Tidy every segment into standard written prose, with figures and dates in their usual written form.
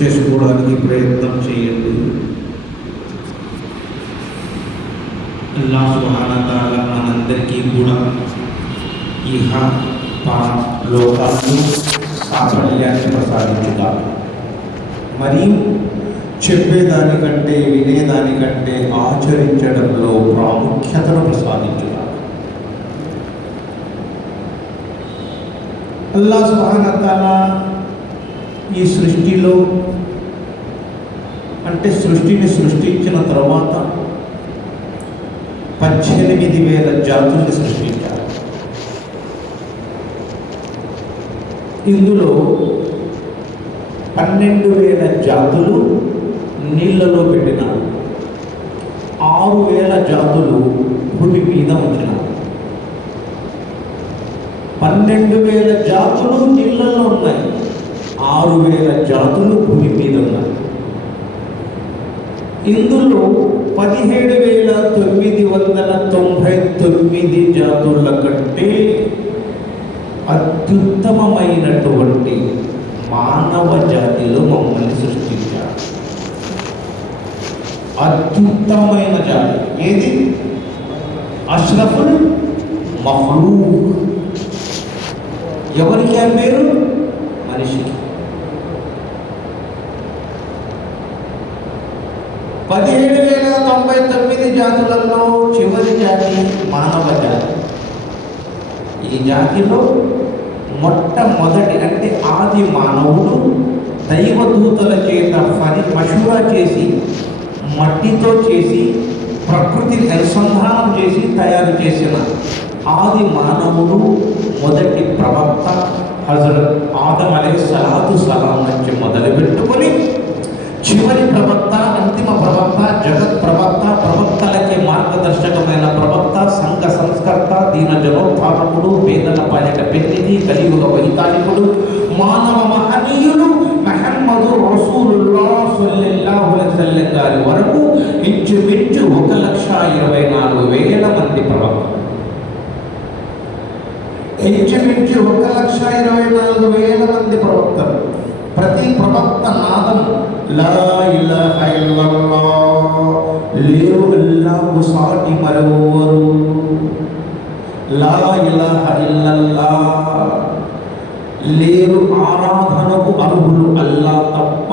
చేసుకోవడానికి ప్రయత్నం చేయండి. అల్లాహ్ సుబ్హానహు వ తఆలా మనందరికీ కూడా ఇహ పర లోకాలను సాఫల్యాన్ని ప్రసాదించుగా, మరియు చెప్పేదానికంటే వినేదానికంటే ఆచరించడంలో ప్రాముఖ్యతను ప్రసాదించుగా. అల్లాహ్ సుబ్హానహు వ తఆలా ఈ సృష్టిలో, అంటే సృష్టిని సృష్టించిన తర్వాత 18,000 జాతుల్ని సృష్టించారు. ఇందులో 12,000 జాతులు నీళ్ళలో పెట్టినారు, 6,000 జాతులు భూమి మీద ఉంచినారు. 12,000 జాతులు నీళ్ళలో ఉన్నాయి, 6,000 జాతులు భూమి మీద ఉన్నాయి. ఇందులో 17,999 జాతుల కంటే అత్యుత్తమమైనటువంటి మానవ జాతిలో మమ్మల్ని సృష్టించారు. అత్యుత్తమమైన జాతి ఏది? అష్రఫుల్ మఖ్లూక్. ఎవరికి ఆ పేరు? మనిషికి. 17,099 జాతులలో చివరి జాతి మానవ జాతి. ఈ జాతిలో మొట్టమొదటి, అంటే ఆది మానవుడు దైవదూతల చేత మషూరా చేసి, మట్టితో చేసి, ప్రకృతిని అనుసంధానం చేసి తయారు చేసిన ఆది మానవుడు మొదటి ప్రవక్త హజరత్ ఆదం అలైహిస్సలాతు సలాం నుంచి మొదలుపెట్టుకొని చివరి ప్రవక్త, అంతిమ ప్రవక్త, జగత్ ప్రవక్త, ప్రవక్తలకి మార్గదర్శకమైన ప్రవక్త, సంఘ సంస్కర్త, దీన జనోత్థాపకుడు, వేదన పాలిట పెన్నిధి, కలియుగ వైతాళికుడు, మానవ మహనీయుడు ముహమ్మదు రసూలుల్లాహ్ సల్లల్లాహు అలైహి వసల్లం గారి వరకు ఇంచుమించు 1,24,000 మంది ప్రవక్తలు. ఇంచుమించు 1,24,000 మంది ప్రవక్తలు. ప్రతి ప్రవక్త నాదం లా ఇలాహ ఇల్లల్లాహ్, లేరు అల్లాహు సాటి మరెవ్వరు, లా ఇలాహ ఇల్లల్లాహ్, లేరు ఆరాధనకు అర్హులు అల్లా తప్ప.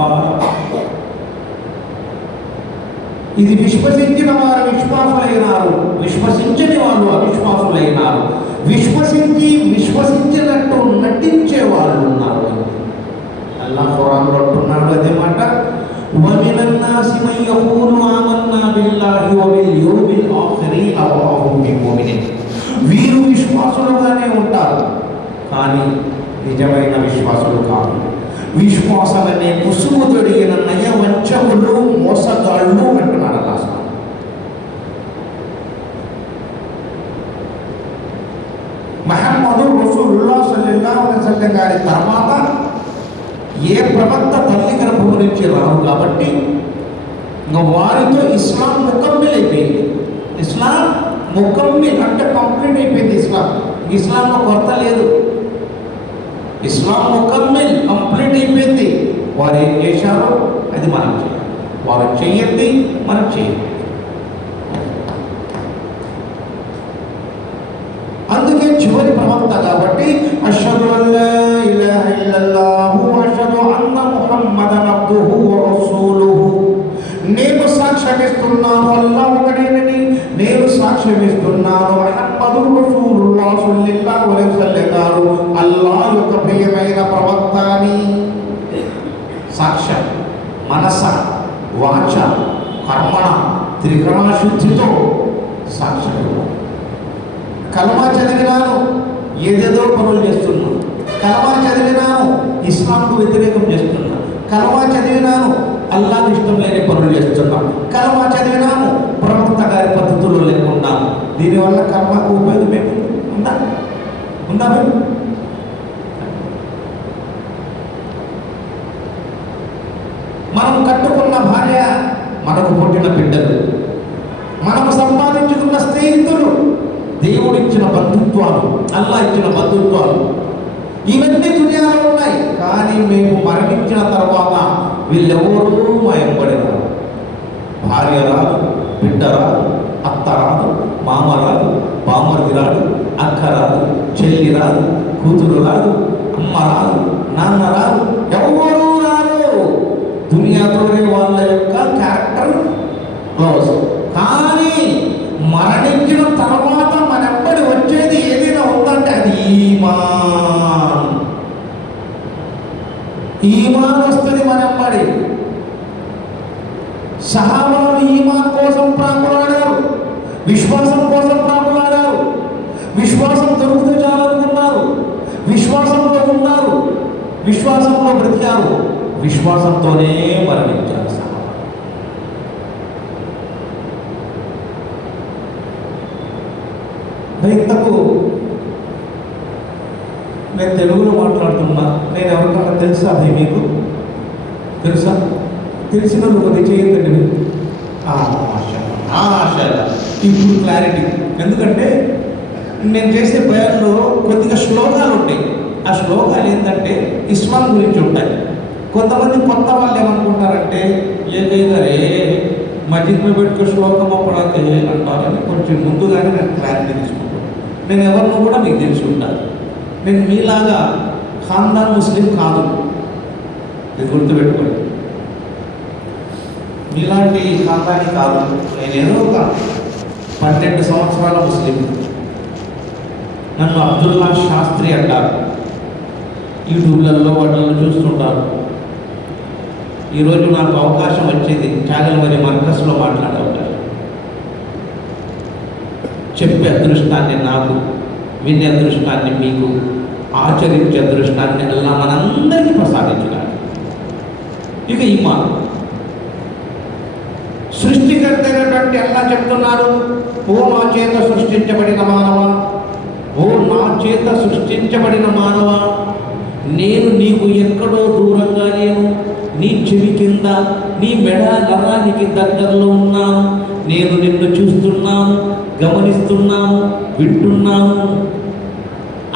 ఇది విశ్వసించిన వారు విశ్వాసులైనారు, విశ్వసించని వాళ్ళు అవిశ్వాసులైనారు. విశ్వసించినట్టు నటించే వాళ్ళు ఉన్నారు. అల్లాహ్ ఖురాన్లో అంటున్నాడు అదే మాట, వమినన్ నాసి మన్ యఖూలు ఆమన్నా బిల్లాహి వబిల్ యౌమిల్ ఆఖిరి వమా హుమ్ బిముమినీన్. వీరు విశ్వాసులుగానే ఉంటారు, కానీ నిజమైన విశ్వాసులు కాదు. విశ్వాసాలనే ముసుగు తొడిగిన నయవంచకులు, మోసగాళ్ళు అంటున్నారు అల్లాహ్. ముహమ్మదు రసూలుల్లాహ్ సల్లల్లాహు అలైహి వసల్లం గారి తర్వాత ఏ ప్రవక్త తల్లి గర్భం నుంచి రావు కాబట్టి ఇంకా వారితో ఇస్లాం ముకమ్మిల్ అయిపోయింది. ఇస్లాం ముకమ్మిల్ అంటే కంప్లీట్ అయిపోయింది. ఇస్లాంలో కొరత లేదు. ఇస్లాం ముకమ్మిల్, కంప్లీట్ అయిపోయింది. వారు ఏం చేశారో అది మనం చేయాలి, వారు చెయ్యండి మనం చేయాలి. అందుకే చివరి ప్రవక్త కాబట్టి అష్హదు అల్లా ఇలాహ ఇల్లల్లాహు అష్హదు అన్న ముహమ్మదన్ అబ్దుహు వ రసూలుహు. నేను సాక్ష్యమిస్తున్నాను అల్లాహ్ ఒకడేనని, నేను సాక్ష్యమిస్తున్నాను ముహమ్మదు రసూలుల్లాహ్ సల్లల్లాహు అలైహి వసల్లం గారు అల్లాహ్ యొక్క ప్రియమైన ప్రవక్త అని. సాక్ష్యం మనస, వాచ, కర్మణ, త్రికరణశుద్ధితో సాక్ష్యం. కలమా చదివినాను, ఏదేదో పనులు చేస్తున్నాను. కలమా చదివినాను, ఇస్లాంకు వ్యతిరేకం చేస్తున్నాను. కలమా చదివినాను, అల్లాహ్ ఇష్టం లేని పనులు చేస్తున్నాను. కలమా చదివినాను, ప్రవక్త గారి పద్ధతుల్లో లేకున్నాను. దీనివల్ల కర్మకు ఉపయోగం ఏమి ఉందా? మేము మనం కట్టుకున్న భార్య, మనకు పుట్టిన బిడ్డలు, మనము సంపాదించుకున్న స్నేహితులు, దేవుడిచ్చిన బంధుత్వాలు, అల్లాహ్ ఇచ్చిన బంధుత్వాలు, ఇవన్నీ దునియాలో ఉన్నాయి. కానీ మేము మరణించిన తర్వాత వీళ్ళెవరూ మా ఎంబడి రాదు. భార్య రాదు, బిడ్డ రాదు, అత్త రాదు, మామ రాదు, బామర్ది రాదు, అక్క రాదు, చెల్లి రాదు, కూతురు రాదు, అమ్మ రాదు, నాన్న రాదు, ఎవరూ రాదు. దునియాతోనే వాళ్ళ యొక్క క్యారెక్టర్ క్లోజ్. కానీ మరణించిన తర్వాత మనెప్పటి వచ్చేది ఏదైనా ఉందంటే అది ఈమాన్. ఈమాన్ వస్తుంది మనెప్పటి. సహాబాలు ఈమాన్ కోసం ప్రాకులాడారు, విశ్వాసం కోసం ప్రాకులాడారు. విశ్వాసం దొరికితే చాలనుకున్నారు, విశ్వాసంలో ఉన్నారు, విశ్వాసంలో బ్రతికారు, విశ్వాసంతోనే మరణించారు. ఇంతకు నేను తెలుగులో మాట్లాడుతున్నా. నేను ఎవరికన్నా తెలుసా? అది మీకు తెలుసా? తెలిసిన వాళ్ళు కొద్ది చేయండి మీరు. ఇప్పుడు క్లారిటీ. ఎందుకంటే నేను చేసే బయాన్లో కొద్దిగా శ్లోకాలు ఉంటాయి. ఆ శ్లోకాలు ఏంటంటే ఇస్లాం గురించి ఉంటాయి. కొంతమంది కొత్త వాళ్ళు ఏమనుకుంటారంటే ఏ మస్జిద్లో పెట్టుకుని శ్లోకం అప్పడానికి అంటారని కొంచెం ముందుగానే నేను క్లారిటీ తీసుకుంటాను. నేను ఎవరినో కూడా మీకు తెలిసి ఉంటాను. నేను మీలాగా ఖాందాన్ ముస్లిం కాదు, ఇది గుర్తుపెట్టుకోండి. మీలాంటి ఖాందాని కాదు. నేనేదో ఒక 12 సంవత్సరాల ముస్లిం. నన్ను అబ్దుల్లా శాస్త్రి అంటారు. యూట్యూబ్లలో వాటిల్లో చూస్తుంటారు. ఈరోజు నాకు అవకాశం వచ్చేది చాగల్మరి మర్కస్లో మాట్లాడే అవకాశం. చెప్పే అదృష్టాన్ని నాకు, వినే అదృష్టాన్ని మీకు, ఆచరించే అదృష్టాన్ని అల్లా మనందరికీ ప్రసాదించున్నాడు. ఇక ఈమాన్ సృష్టికర్త అయినటువంటి అల్లా చెప్తున్నారు, ఓ నా చేత సృష్టించబడిన మానవ, ఓ నా చేత సృష్టించబడిన మానవ, నేను నీకు ఎక్కడో దూరంగా లేను. నీ చెవి కింద, నీ మెడ నరానికి దగ్గరలో ఉన్నాను. నేను నిన్ను చూస్తున్నాను, గమనిస్తున్నాను, వింటున్నాను.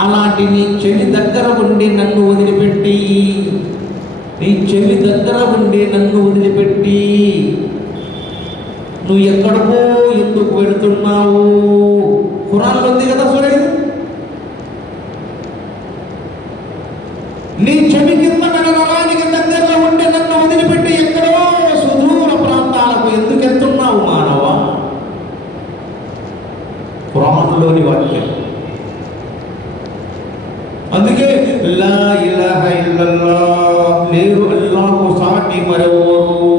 అలాంటి నీ చెవి దగ్గర ఉండి నన్ను వదిలిపెట్టి, నీ చెవి దగ్గర ఉండి నన్ను వదిలిపెట్టి నువ్వు ఎక్కడికో ఎందుకు వెళుతున్నావు? ఖురాన్లో ఉంది కదా సూరయ్య, నీ చెవి కింద నడవడానికి దగ్గరలో ఉండి నన్ను వదిలిపెట్టి ఎక్కడో సుదూర ప్రాంతాలకు ఎందుకు వెళ్తున్నావు మానవ? ఖురాన్లోని వాక్యం. అందుకే లా ఇలాహ ఇల్లల్లాహ్, లేరు అల్లాహు సాటి మరెవరు,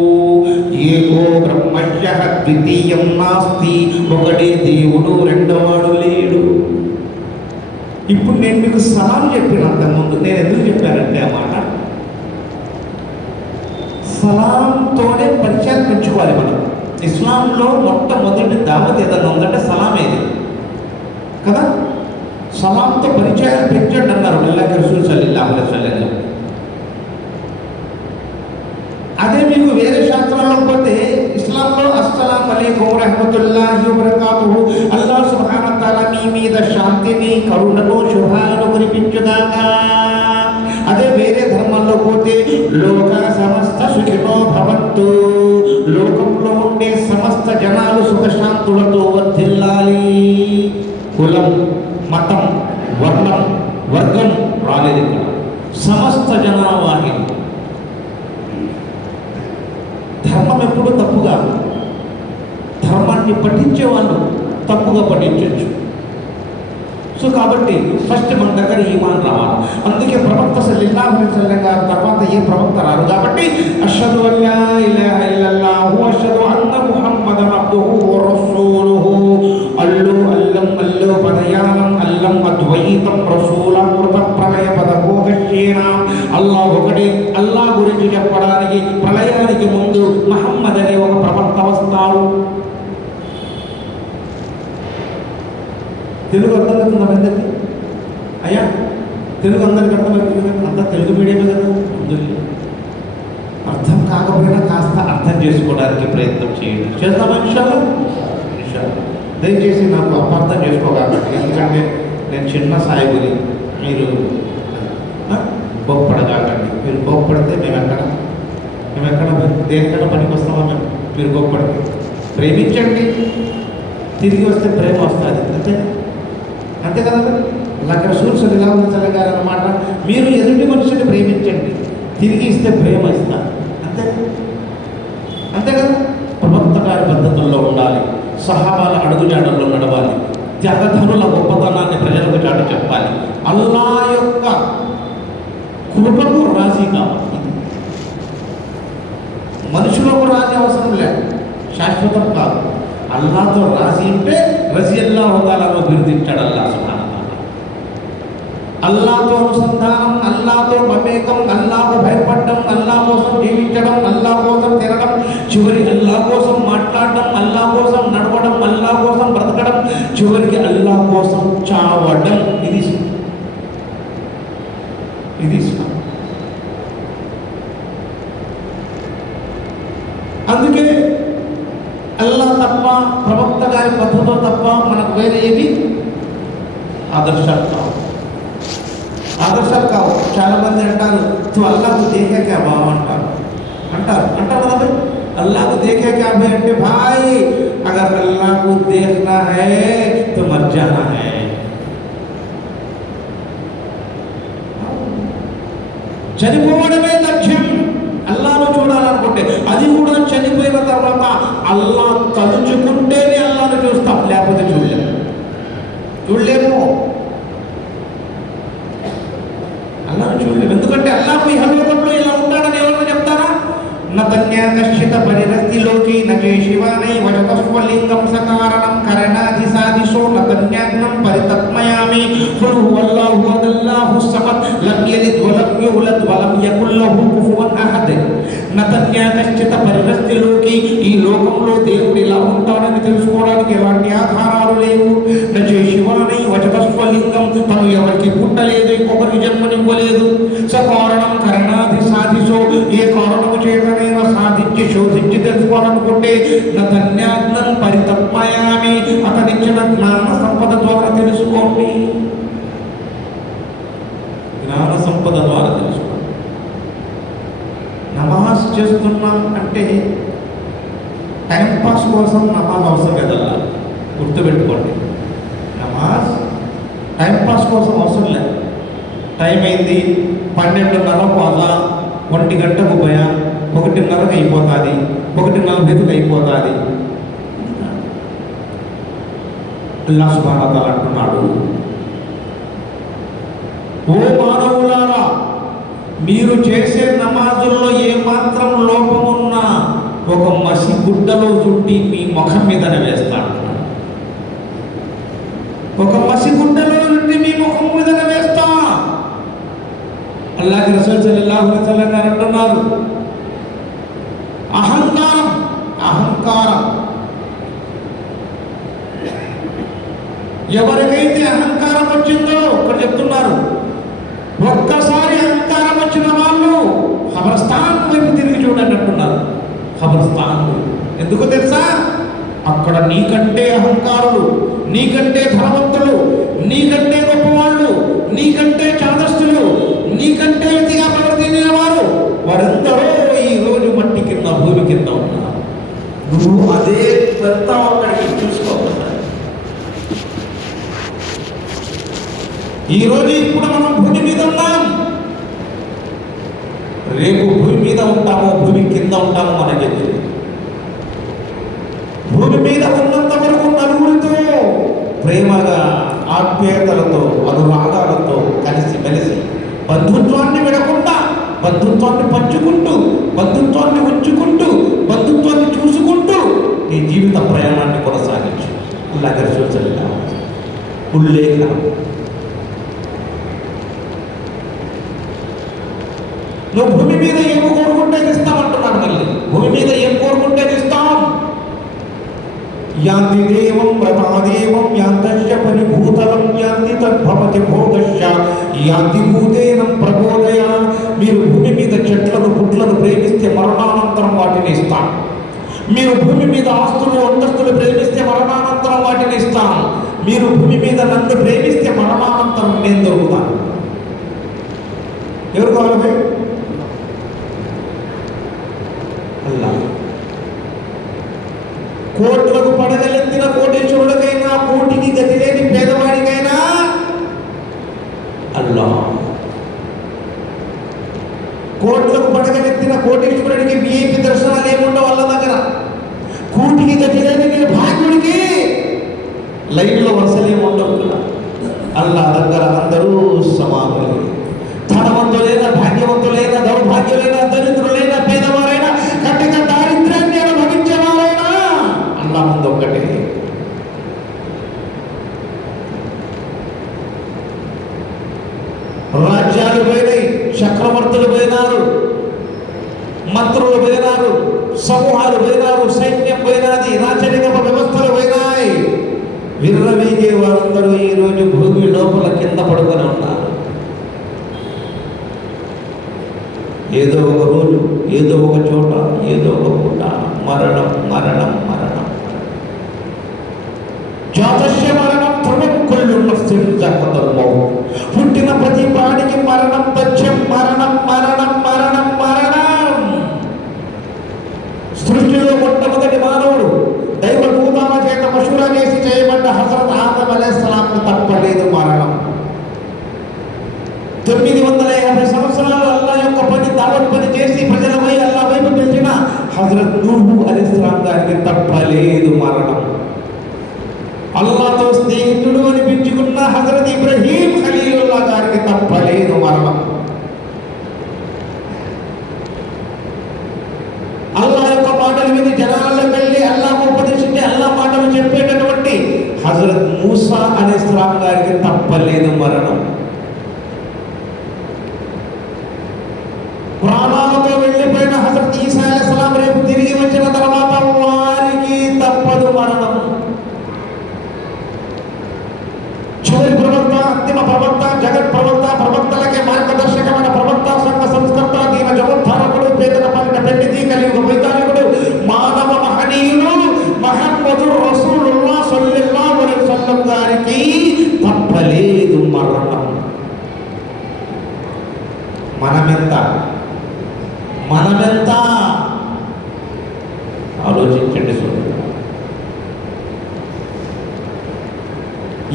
ఏకో బ్రహ్మయ్య ద్వితీయం నాస్తి, ఒకడే దేవుడు, రెండవాడు లేడు. ఇప్పుడు నేను మీకు సలాం చెప్పినంత ముందు నేను ఎందుకు చెప్పానంటే ఆ మాట, సలాంతోనే పరిచయం పెంచుకోవాలి మనం. ఇస్లాంలో మొట్టమొదటి దావత్ ఏదన్నా ఉందంటే సలామేది కదా. సలాంతో పరిచయాలు పెంచండి అన్నారు అల్లాహ్ రసూల్ సల్లల్లాహు అలైహి వసల్లం. అదే మీకు వేరే శాస్త్రాల్లో పోతే ఇస్లాంలో అస్సలాము అలైకుం వరహ్మతుల్లాహి వబరకాతుహు, అల్లాహ్ సుబ్హానహు వ తఆలా మీ మీద శాంతిని, కరుణను, శుభాలను కురిపించుగాక. అదే వేరే ధర్మాల్లో పోతే లోక సమస్త సుఖినో భవంతు, లోకంలో ఉండే సమస్త జనాలు సుఖశాంతులతో వర్ధిల్లాలి. కులం, మతం, వర్ణం, వర్గం రాలేదు ఇక్కడ, సమస్త జనావాహిని. ధర్మం ఎప్పుడు తప్పుగా, ధర్మాన్ని పఠించే వాళ్ళు తప్పుగా పఠించవచ్చు. సో కాబట్టి ఫస్ట్ మన దగ్గర ఈమాన్ రావాలి. అందుకే ప్రవక్త సల్లల్లాహు అలైహి వసల్లం గారి తర్వాత ఏ ప్రవక్త రారు. కాబట్టి అష్హదు అల్లా ఇలాహ ఇల్లల్లాహు అష్హదు అన్న ముహమ్మదన్ అబ్దుహు వ రసూలుహు, అల్లు అల్లం అల్లు పదయానం అల్లం అద్వైతం రసూల కృత ప్రళయ పదభోగశేన. అల్లా ఒకటే. అల్లా గురించి చెప్పడానికి ప్రళయానికి ముందు మహమ్మద్ అనే ఒక ప్రవక్త వస్తాడు. తెలుగు అర్థమవుతుందా అందరికీ? అయ్యా తెలుగు అందరికీ అర్థమవుతుంది కదా, అంతా తెలుగు మీడియమే కదా. అర్థం కాకపోయినా కాస్త అర్థం చేసుకోవడానికి ప్రయత్నం చేయండి. చేద్దామా ఇన్షాల్లా? ఇన్షాల్లా. దయచేసి నాకు అపార్థం చేసుకోగలండి, ఎందుకంటే నేను చిన్న సాయిబుని. మీరు కోప్పడగాకండి. మీరు కోప్పడితే మేమెక్కడ దేనికన్నా పనికి వస్తామో మీరు కోప్పడితే. ప్రేమించండి, తిరిగి వస్తే ప్రేమ వస్తుంది. అంతే కదా. అల్లాహ్ రసూల్ సల్లల్లాహు అలైహి వసల్లం గారు అన్నమాట, మీరు ఎదుటి మనిషిని ప్రేమించండి, తిరిగి ఇస్తే ప్రేమ ఇస్తారు. అంతే కదా. ప్రవక్త గారి పద్ధతుల్లో ఉండాలి, సహాబాల అడుగుజాడల్లో నడవాలి, త్యాగధనుల గొప్పతనాన్ని ప్రజలకు చాటి చెప్పాలి, అల్లా యొక్క కృపకు రాజీ కావాలి. మనుషులకు రాజీ అవసరం లేదు, శాశ్వతం కాదు. అల్లాతో రాజీ ఉంటే రజియల్లాహు తఆలాను బిరుదించాడు అల్లాహ్ సుబ్హానహు వ తఆలా. అల్లాతో అనుసంధానం, అల్లాతో మమేకం, అల్లాకు భయపడడం, అల్లా కోసం జీవించడం, అల్లా కోసం తినడం, చివరికి అల్లా కోసం మాట్లాడడం, అల్లా కోసం నడవడం, అల్లా కోసం బ్రతకడం, చివరికి అల్లా కోసం చావడం. ఇది ఇస్లాం. అందుకే అల్లా తప్ప, ప్రవక్త గారి పద్ధతులు తప్ప మనకు వేరే ఏవి ఆదర్శాలు కావు. చాలామంది అంటారు, తు అల్లాకు దేఖే క్యా బా అంటారు కదా. అల్లాకు దేఖే క్యా బా అంటే, భాయ్ అగర్ అల్లాకు దేఖనా హై తో మర్ జానా హై. చనిపోవడమే లక్ష్యం. అల్లాను చూడాలనుకుంటే అది కూడా చనిపోయిన తర్వాత అల్లా తలుచుకుంటేనే అల్లాను చూస్తాం, లేకపోతే చూడలేము. అల్లాను చూడలేము. ఎందుకంటే అల్లాహ్ ఈ హలోకంలో ఇలా ఉంటాడని ఎవరు చెప్తారా? నతన్యాకర్షిత పరిరస్తిలోకి నజే శివానై వచతస్వలింగం సకారణం కరణాది సాదిశో నతన్యాగ్నం పరితత్మయామి ఖుల్ హువల్లాహు అల్లాహు సమద్ లం యలిద్ వలం యూలద్ వలం యకుల్ లహు కుఫువన్ అహద్. నతన్యాకర్షిత పరిరస్తిలోకి, ఈ లోకంలో దేవుడు ఇలా ఉంటాడని తెలుసుకోవడానికి ఎలాంటి ఆధారాలు లేవు. నజే శివానై వచతస్వలింగం, తను ఎవరికి పుట్టలేదు, ఇంకొకరికి జన్మనివ్వలేదు. సకారణం కరణాది సాదిశో, ఏ కారణము చేతనైనా సాధించి శోధించి తెలుసుకోవాలనుకుంటే నతన్యాగ్నం పరితత్మయామి, అతనిచ్చిన జ్ఞాన సంపద ద్వారా తెలుసుకోండి. జ్ఞాన సంపద ద్వారా తెలుసుకోండి. నమాజ్ చేస్తున్నాం అంటే టైంపాస్ కోసం నమాజ్ అవసరం లేదల్లా, గుర్తుపెట్టుకోండి. నమాజ్ టైంపాస్ కోసం అవసరం లేదు. టైం అయింది 12:30 అలా, 1 గంటకు పోయా, 1:30కి అయిపోతుంది, 1:45కి అయిపోతుంది. అల్లాహ్ సుబ్హానహు వ తఆలా అంటున్నాడు, ఓ మానవులారా, మీరు చేసే నమాజుల్లో ఏమాత్రం లోపమున్నా ఒక మసి గుడ్డలో చుట్టి మీ ముఖం మీదనే వేస్తాడు. ఒక మసి గుడ్డలో చుట్టి మీ ముఖం మీదనే వేస్తా. అల్లాహ్ రసూల్ సల్లల్లాహు అలైహి వసల్లం గారు అంటున్నారు, అహంకారం ఎవరికైతే అహంకారం వచ్చిందో, ఇక్కడ చెప్తున్నారు, ఒక్కసారి అహంకారం వచ్చిన వాళ్ళు ఖబరస్థాన్ వైపు తిరిగి చూడండి అంటున్నారు. ఖబరస్థాన్ ఎందుకు తెలుసా? అక్కడ నీకంటే అహంకారులు, నీకంటే ధనవంతులు, నీకంటే గొప్పవాళ్ళు, నీకంటే చాదస్తులు, నీకంటే అతిగా ప్రవర్తించిన వారు, వారందరూ ఈ రోజు మట్టి కింద, భూమి కింద ఉన్నారు. నువ్వు అదే పెద్ద అక్కడికి చూసుకోవాలి. ఈరోజు ఇప్పుడు మనం భూమి మీద ఉన్నాం, రేపు భూమి మీద ఉంటామో భూమి కింద ఉంటామో మనకి తెలియదు. భూమి మీద ఉన్నంత వరకు నలుగురితో ప్రేమగా, ఆప్యాయతలతో, అనురాగాలతో కలిసి మెలిసి, బంధుత్వాన్ని విడకుండా, బంధుత్వాన్ని పంచుకుంటూ, బంధుత్వాన్ని ఉంచుకుంటూ, బంధుత్వాన్ని చూసుకుంటూ నీ జీవిత ప్రయాణాన్ని కొనసాగించు. అల్లాహ్ రసూల్ సల్లల్లాహు అలైహి వసల్లం ఉల్లేఖనం. నువ్వు భూమి మీద ఏం కోరుకుంటే ఇస్తామంటున్నాడు. మళ్ళీ భూమి మీద ఏం కోరుకుంటే ఇస్తాం. యాంతి దేవం వ్రతాదేవం యాంతశ్చ పరిభూతలం యాంతి తద్భవతి భోగశ్చ యాంతి భూతేనం ప్రబోధయ. మీరు భూమి మీద చెట్లను, పుట్లను ప్రేమిస్తే మరణానంతరం వాటిని ఇస్తాం. మీరు భూమి మీద ఆస్తులు, అంతస్తులు ప్రేమిస్తే మరణానంతరం వాటిని ఇస్తాం. మీరు భూమి మీద నన్ను ప్రేమిస్తే మరణానంతరం నేను దొరుకుతాను. ఎవరు కావాలి భయ్? అల్లా. కోట్లకు పడగలెత్తిన కోటీశ్వరుడికైనా, కోటికి గతి లేని పేదవాడికైనా అల్లా. కోట్లకు పడగలెత్తిన కోటీశ్వరుడికి విఐపి దర్శనాలు ఏముండవు వాళ్ళ దగ్గర. కూటికి గతి లేని నేను భాగ్యుడికి లైన్లో వరుసలేముండవు కదా. అల్లా దగ్గర అందరూ సమానులే. ధనవంతులైన, భాగ్యవంతులైన, దౌర్భాగ్యులైన, దరిద్రులైన, పేదవారైన, కట్టిన దారిద్ర్యాన్ని అనుభవించేవారైనా అల్లా ముందు ఒక్కటే. రాజ్యాలు పోయినాయి, చక్రవర్తులు పోయినారు, మంత్రులు పోయినారు, సమూహాలు పోయినారు, సైన్యం పోయినది, రాచరిక వ్యవస్థలు పోయినాయి. విర్రవీగే వారందరూ ఈరోజు భూమి లోపల కింద పడుకొని ఉన్నారు. ఏదో ఒక రోజు, ఏదో ఒక చోట, ఏదో ఒక పూట మరణం మరణం మరణం. జాతస్య మరణం ధ్రువం కుల్లు నఫ్సిన్ జఖతల్ మౌత్. పుట్టిన ప్రతి ప్రాణికి మరణం తథ్యం. మరణం మరణం మరణం మరణం. సృష్టిలో మొట్టమొదటి మానవుడు దైవ దూతాల చేత మషూరా చేసి చేయబడ్డ హజరత్ ఆదం అలైహిస్సలాంకు తప్పలేదు మరణం. 950 సంవత్సరాలు అల్లా యొక్క పని, దావత్ పని చేసి ప్రజలపై అల్లా వైపు పిలిచిన హజరత్ నూహు అలైహిస్సలాం గారికి తప్పలేదు మరణం. అల్లాతో స్నేహితుడు అనిపించుకున్న హజరత్ ఇబ్రహీం ఖలీలుల్లా గారికి తప్పలేదు మరణం. అల్లా యొక్క మాటలు విని జనాలకు వెళ్ళి అల్లాహ్ ఉపదేశించి అల్లా మాటలు చెప్పేటటువంటి హజరత్ మూసా అలైహిస్సలాం గారికి తప్పలేదు మరణం. ప్రాణాలతో వెళ్ళిపోయిన హజరత్ ఈసా అలైహిస్సలాం రేపు తిరిగి వచ్చిన తర్వాత వారికి తప్పదు మరణం. చివరి ప్రవక్త, అంతిమ ప్రవక్త, జగత్ ప్రవక్త, ప్రవక్తలకే మార్గదర్శకమైన ప్రవక్త, సంఘ సంస్కర్త, దీన జగోద్ధారకుడు, పేదల పాలిట పెళ్లిది, కలియుగ వైతాళికుడు, మానవ మహనీయుడు ముహమ్మదుర్ రసూలుల్లాహ్ సల్లల్లాహు అలైహి వసల్లం గారికి తప్పలేదు మరణం. మనమెంత ఆలోచించండి సోదరుడు.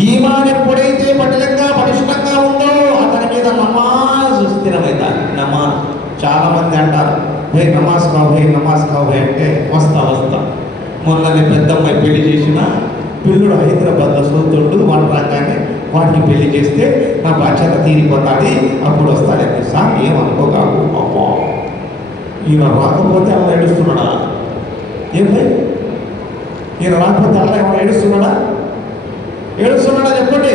ఈమాన్ ఎప్పుడైతే పటిలంగా పటిష్టంగా ఉందో అతని మీద నమాజ్ స్థిరమైంది. నమాజ్ చాలా మంది అంటారు, భయ్ నమాజ్ కావు, భయ్ నమాజ్ కావు అంటే వస్తా. మొన్ననే పెద్దమ్మాయి పెళ్లి చేసిన పిల్లుడు హైదరాబాద్లో సోతుండు, వాడు రాగానే వాడికి పెళ్లి చేస్తే నా బాధ్యత తీరిపోతుంది, అప్పుడు వస్తాడని. సార్ ఏమనుకోగాకు, అమ్మో ఈయన రాకపోతే అలా ఏడుస్తున్నాడా? ఏం భయ్, ఈయన రాకపోతే అలా ఏమైనా ఏడుస్తున్నాడా చెప్పండి.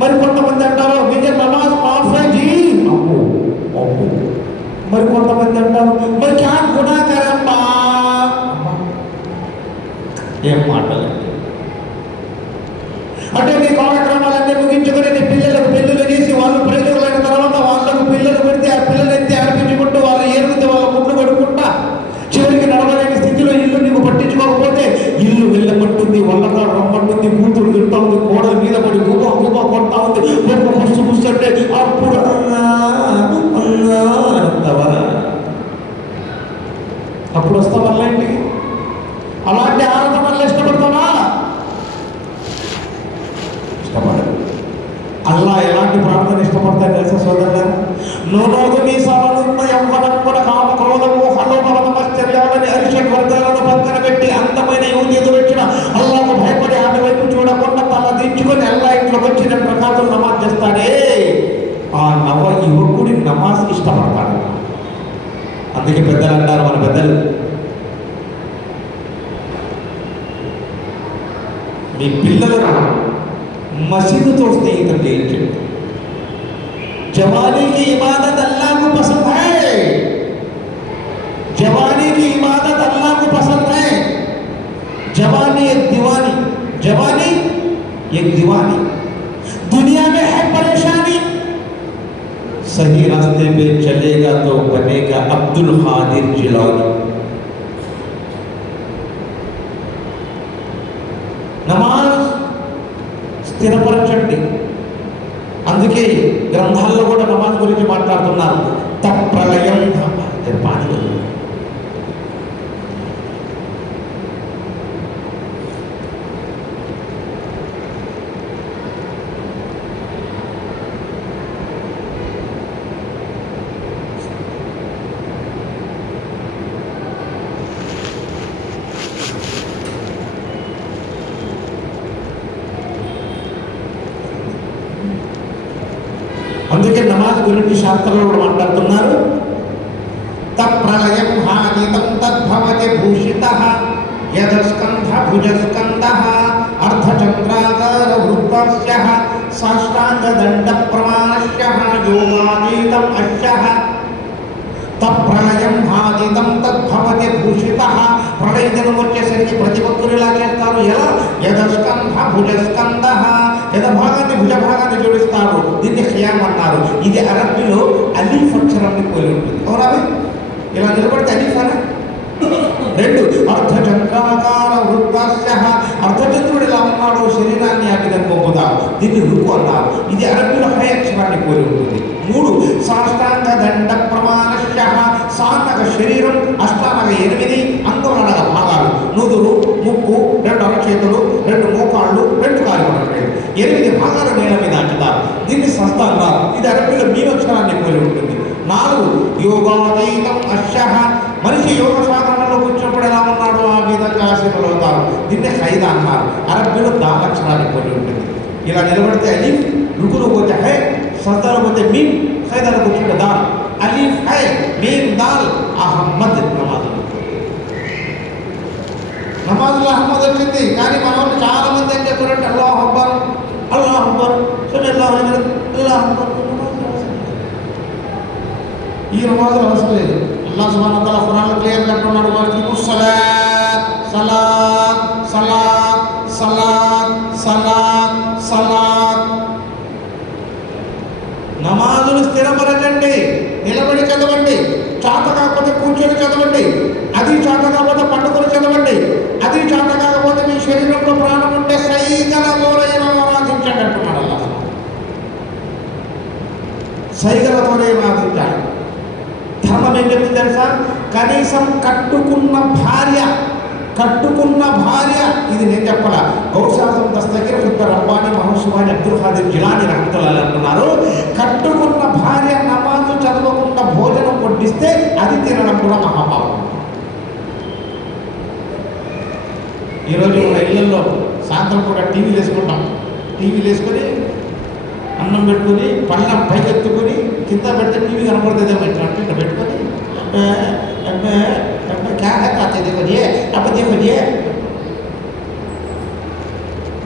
మరి కొంతమంది అంటారు విజయ నమాజ్ మాఫీ. మరి కొంతమంది అంటారు మరి క్యా గునా కరమ్మా. ఏం మాటలు అంటే నీ కార్యక్రమాలన్నీ ముగించుకొని నీ పిల్లలకు పెళ్ళిళ్ళు చేసి వాళ్ళు ప్రయోజకులైన తర్వాత వాళ్ళకు పిల్లలు పెడితే ఆ పిల్లలు ఎత్తి ఆడిపించుకుంటూ వాళ్ళు ఏరుకుంటే వాళ్ళ ముట్లు కొడుకుంటా చివరికి నడవలేని స్థితిలో ఇల్లు నీకు పట్టించుకోకపోతే ఇల్లు వెళ్ళమంటుంది, వల్లగా రమ్మంటుంది, కూతురు తింటా ఉంది, కోడల మీద పడి గుబా కొడతా ఉంది, కొడుకు కూర్చుంటే అప్పుడు అంతవా అప్పుడు వస్తాం వల్ల ఇంటికి. అలాంటి ఆరాధనలు ఇష్టపడతావా? ఇష్టపడదు. అల్లా ఎలాంటి ప్రార్థన ఇష్టపడతాయి తెలుసా సోదరులు? నోనోగు మీ సవనున్న యవ్వనం కూడా కామ క్రోధము హలోపవనమశ్చర్యాలని అరిషడ్ వర్గాలను పక్కన పెట్టి అందమైన యువతి ఎదురొచ్చిన అల్లాకు భయపడి ఆమె వైపు చూడకుండా తల దించుకొని అల్లా ఇంట్లోకి వచ్చి నేను ప్రకాశం నమాజ్ చేస్తాడే, ఆ యువకుడి నమాజ్ ఇష్టపడతాడు. అందుకే పెద్దలు అంటారు, మన పెద్దలు, మీ పిల్లలను मस्जिद तो स्नेहित लेंगे। जवानी की इबादत अल्लाह को पसंद है, जवानी की इबादत अल्लाह को पसंद है। जवानी एक दीवानी, जवानी एक दीवानी, दुनिया में है परेशानी, सही रास्ते पे चलेगा तो बनेगा अब्दुल कादिर जिलानी। नमाज స్థిరపరచండి, అందుకే గ్రంథాల్లో కూడా నమాజ్ గురించి మాట్లాడుతున్నారు. తప్రలయం పాని అందుకే నమాజ్ గురించి శాస్త్రంలో కూడా మాట్లాడుతున్నారు. తప్రలయం హానితం తద్భవతి భూషితః యదస్కంధ భుజస్కంధః అర్ధచంద్రాకార వృత్తస్యః సాష్టాంగదండ ప్రమాణస్యః యోగానీతం అస్యః. తప్రలయం హానితం తద్భవతి భూషితః. ప్రళయ దినం వచ్చేసరికి ప్రతి ఒక్కరు ఇలా చేస్తారు. ఎలా? యదస్కంధ భుజస్కంధః. యద భాగాన్ని భుజ భాగాన్ని జోడిస్తారు. దీన్ని ఖియామ్ అన్నారు. ఇది అరబ్బీలో అలీఫ్ అక్షరాన్ని పోలి ఉంటుంది. అవునా? ఇలా నిలబడితే అలీఫ్ అనే రెండు. అర్ధచంద్రాకార వృత్తాస్యః. అర్ధచంద్రుడు ఎలా ఉన్నాడో శరీరాన్ని ఆ విధంగా పంపుతారు. దీన్ని రుకు అన్నారు. ఇది అరబ్బీలో హై అక్షరాన్ని పోలి ఉంటుంది. మూడు. సాష్టాంగ దండ ప్రమాణస్యః. సానగ శరీరం, అష్టానగ 8 అంగమనగ భాగాలు. నుదురు, ముక్కు, 2 అరచేతులు, 2 మోకాళ్ళు, 2 కాలిపడలు, 8 భాగాలు నేల మీద అంటుతారు. దీన్ని సస్త అన్నారు. ఇది అరబ్బీలో మీమ్ అక్షరాన్ని పోలి ఉంటుంది. 4. యోగాతీతం అస్యః. మనిషి యోగ సాధనలో కూర్చున్నప్పుడు ఎలా ఉన్నాడో ఆ విధంగా ఆశీర్వాదాలు అవుతారు. దీన్ని ఖైదా అన్నారు. అరబ్బీలో దాల్ అక్షరాన్ని పోలి ఉంటుంది. ఇలా నిలబడితే అలీఫ్, రుకులో పోతే హై, సజ్దాలో పోతే మీమ్, ఖైదాలో కూర్చుంటే దాల్. అలీఫ్ హై, మీమ్ దాల్, అహమ్మద్. నమాజ్లో అహమ్మద్ వచ్చింది. కానీ మన వాళ్ళు చాలా మంది ఏం చెప్పారంటే అల్లాహు అక్బర్, అల్లాహు అక్బర్, అల్లాహు అక్బర్. ఈ నమాజ్లో అవసరం లేదు. అల్లాహ్ సుబ్హానహు వ తఆలా ఖురాన్లో క్లియర్గా అంటున్నాడు, వాకిము సలాత్, సలాత్, సలాత్, సలాత్, సలాత్, సలాత్. నమాజులు స్థిరపరచండి, నిలబడి చదవండి. చాత కాకపోతే కూర్చొని చదవండి. అది చాత కాకపోతే పట్టుకొని చదవండి. అది చాత కాకపోతే మీ శరీరంలో ప్రాణం ఉంటే సైగల దూరైన ఆరాధించండి అంటున్నాడు అల్లాహ్. సైగలతోనే ఆరాధించాలి. ధర్మం ఏం చెప్తుంది తెలుసా? కనీసం కట్టుకున్న భార్య, ఇది నేను చెప్పాలా, గౌశాసం దస్తగిర్ ఖుద్ద రబ్బానీ మహుసుబాని అబ్దుల్ ఖాదిర్ జిలానీ రహమతుల్లాహి అంటున్నారు, కట్టుకున్న భార్య నమాజు చదవకుండా భోజనం వడ్డిస్తే అది తినడం కూడా మహాపాపం. ఈరోజు మన ఇళ్లలో సాయంత్రం కూడా టీవీలు వేసుకుంటాం. టీవీలు వేసుకొని అన్నం పెట్టుకుని పళ్ళం పైకెత్తుకుని కింద పెడితే టీవీ కనపడుతుంది. ఇట్లా ఇట్లా పెట్టుకొని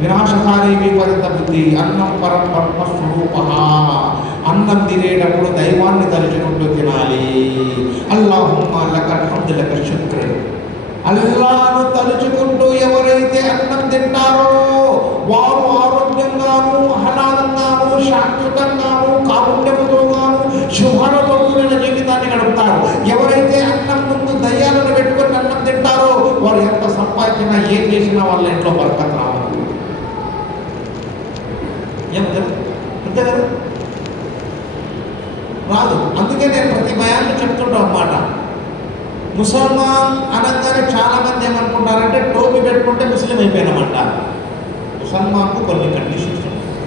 వినాశకారి విపరీత బుద్ధి. అన్నం పరబ్రహ్మ స్వరూప. అన్నం తినేటప్పుడు దైవాన్ని తలుచుకుంటూ తినాలి. అల్లాహుమ్మా లకల్ హమ్దు లక శుక్ర్. అల్లాహ్ను తలుచుకుంటూ ఎవరైతే అన్నం తింటారో వారు ఆరోగ్యంగాను, హలాలంగాను, శాంతియుతంగాను, కారుణ్యముతోగాను, శుభాలతో కూడిన జీవితాన్ని గడుపుతారు. ఎవరైతే అన్నం ముందు దయ్యాలను పెట్టుకొని అన్నం తింటారో వారు ఎంత సంపాదించినా ఏం చేసినా వాళ్ళ ఇంట్లో బరకత్ రావాలి. అంతే కదా? రాదు. అందుకే నేను ప్రతి భయాన్ని చెప్తుంటాం అన్నమాట. ముసల్మాన్ అనగానే చాలా మంది ఏమనుకుంటారంటే టోపీ పెట్టుకుంటే ముస్లిం అయిపోయినామంట. ముసల్మాన్కు కొన్ని కండిషన్స్ ఉంటాయి.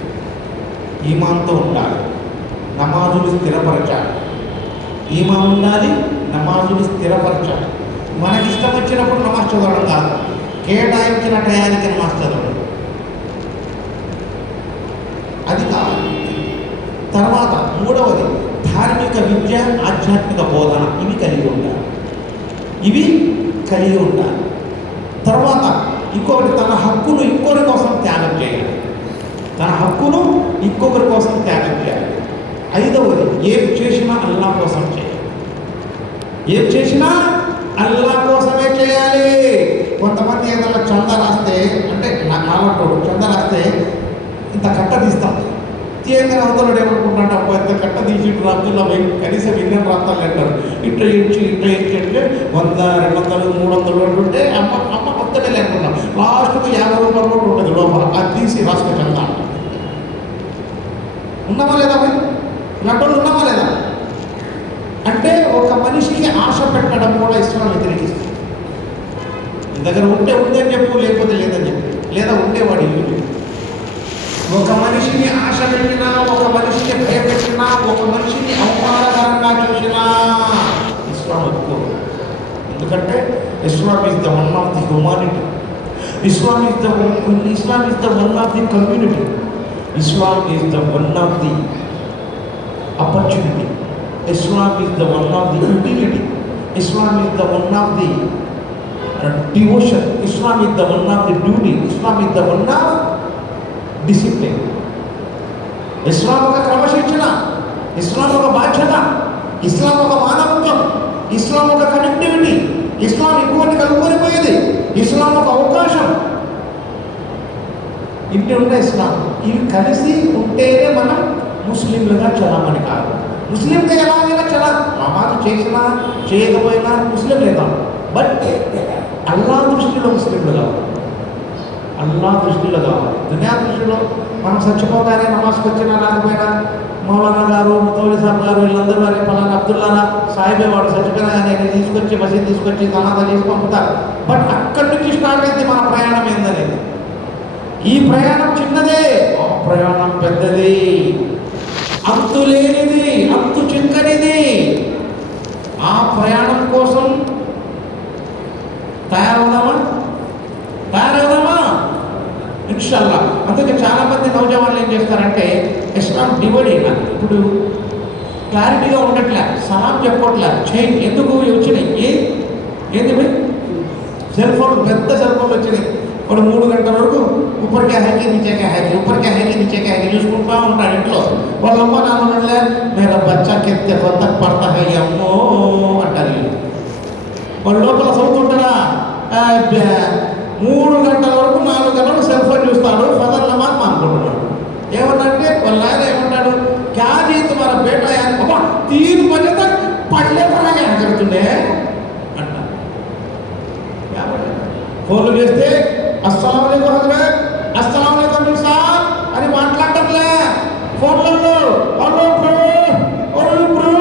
ఈమాన్తో ఉండాలి, నమాజులు స్థిరపరచాలి. ఈమాన్ ఉండాలి, నమాజులు స్థిరపరచాలి. మనకి ఇష్టం వచ్చినప్పుడు నమాజ్ చదవడం కాదు, కేటాయించిన టయానికి నమాజ్ చదవడం, అది కావాలి. తర్వాత 3వది ధార్మిక విద్య, ఆధ్యాత్మిక బోధన. ఇవి కలిగి ఉండాలి. తర్వాత ఇంకొకటి, తన హక్కును ఇంకొకరి కోసం త్యాగం చేయాలి. ఇంకొకరి కోసం త్యాగం చేయాలి. 5వది ఏం చేసినా అల్లాహ్ కోసం చేయాలి. ఏం చేసినా అల్లాహ్ కోసమే చేయాలి. కొంతమంది ఏదైనా చందా రాస్తే, అంటే నాలంటోడు చందా రాస్తే ఇంత కట్ట తీస్తాం. తీయంగా అవతలడు ఏమనుకుంటాడు, అబ్బా ఇంత కట్ట తీసి రాత్రుల్లో కనీసం ఎన్ని రాత్రాలు అంటారు. ఇట్లా ఇచ్చి అంటే 100, 200, 300 అంటుంటే అమ్మ మొత్తమే లేకున్నాం. లాస్ట్కు 50 రూపాయలు కూడా ఉంటుంది లోపల. అది తీసి రాసుకొచ్చందా అంటారు. ఉన్నామా లేదా? ఇలాంటి వాళ్ళు ఉన్నామా లేదా? అంటే ఒక మనిషికి ఆశ పెట్టడం కూడా ఇస్లాం వ్యతిరేకిస్తుంది. నీ దగ్గర ఉంటే ఉందని చెప్పు, లేకపోతే లేదని చెప్పు, లేదా ఉండేవాడు ఇల్లు. ఒక మనిషిని ఆశ పెట్టినా, ఒక మనిషిని భయపెట్టినా, ఒక మనిషిని అవమానకరంగా చూసినా ఇస్లాం ఒప్పుకోదు. ఎందుకంటే Islam is the one of the humanity. Islam is the one of the community. Islam is the one of the opportunity. Islam is the one of the utility. Islam is the one of the devotion. Islam is the one of the duty. Islam is the one of discipline. Islam ఒక క్రమశిక్షణ, ఇస్లాం ఒక బాధ్యత, ఇస్లాం ఒక మానవత్వం, ఇస్లాం ఒక connectivity, ఇస్లాం ఇంకోటి కలుపుకొనిపోయేది, ఇస్లాం ఒక అవకాశం. ఇన్ని ఉన్నాయి ఇస్లాం. ఇవి కలిసి ఉంటేనే మనం ముస్లింలుగా చలామణి కాదు. ముస్లింగా ఎలాగైనా నమాజు చేసినా చేయకపోయినా ముస్లిం లేదా, బట్ అల్లా దృష్టిలో ముస్లింలు కావాలి. అల్లా దృష్టిలో కావాలి. దునియా దృష్టిలో మనం చచ్చిపోగానే నమాజ్కి వచ్చినా రాకపోయినా మౌలానా గారు, ముతౌలి సాబ్ గారు, వీళ్ళందరూ మరి పలానా అబ్దుల్లానా సాహిబే వాడు చచ్చిపోయినా కానీ తీసుకొచ్చి మసీద్ తీసుకొచ్చి తనాదా చేసి పంపుతారు. బట్ అక్కడి నుంచి స్టార్ట్ అయింది మన ప్రయాణం ఏందనేది. ఈ ప్రయాణం చిన్నదే, ఆ ప్రయాణం పెద్దది, అంతు లేనిది, అంతు చిక్కనిది. ఆ ప్రయాణం కోసం తయారవుదామా ఇన్షాల్లా. అందుకే చాలామంది నౌజవాన్లు ఏం చేస్తారంటే ఇస్లాం డివైడ్ అయినారు. ఇప్పుడు క్లారిటీగా ఉండట్లే, సలాం చెప్పుకోవట్లే, చేయి ఎందుకు వచ్చినాయి ఏంది సెల్ ఫోన్, పెద్ద సెల్ ఫోన్లు వచ్చినాయి. వాడు 3 గంటల వరకు ఊపరికే హైకి నిచ్చేకే హైకి చూసుకుంటూ ఉంటాడు ఇంట్లో. వాళ్ళమ్మ నాన్నలే మేర బచ్చా కెత్తే కొత్త పడతా హై అమ్మో అంటారు. వాడు లోపల చదువుతుంటాడా 3 గంటల వరకు 4 గంటలకు సెల్ ఫోన్ చూస్తాడు. ఫదర్ నమాజ్ మానుకుంటున్నాడు. ఏమన్నంటే వాళ్ళ ఆయన ఏమంటాడు, క్యా జీత్ మన బేట అబ్బా 3 బజే తక్ పళ్ళే పడాలి జరుగుతుండే అంట. ఫోన్లు చేస్తే అస్సలాము అలైకుం హజరత్, అస్సలాము అలైకుం సార్ అని మాట్లాడటంలే ఫోన్లలో. Hello bro, bro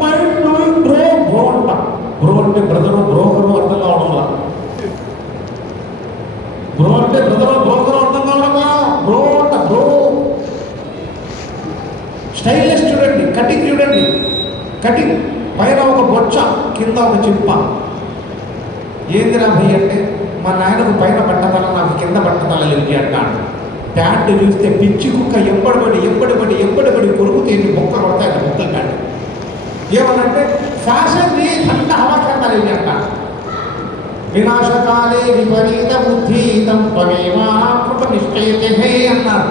mind doing bro అంట. బ్రో అంటే బ్రదరు, బ్రోకరు అర్థం కావడంలా. బ్రో అంటే బ్రదరు, బ్రోకరు అర్థం కావడంలా. బ్రో అంట, బ్రో. స్టైలిష్ చూడండి, కటింగ్ చూడండి, కటింగ్ పైన ఒక బొచ్చ, కింద ఒక చింప. ఏందిరా భయ్ అంటే మా నాయనకు పైన బట్టతల, నాకు కింద బట్టతల లేదు అంటాడు. ప్యాంటు చూస్తే పిచ్చి కుక్క ఎప్పటిబడి కొరుకుతే మొక్కలు పడతాయి, మొక్కలు ప్యాంటు. ఏమనంటే ఫ్యాషన్ని అంత హవాకంటారు అంటాడు. వినాశకాలే విపరీత బుద్ధీతం నిశ్చయతే అన్నారు.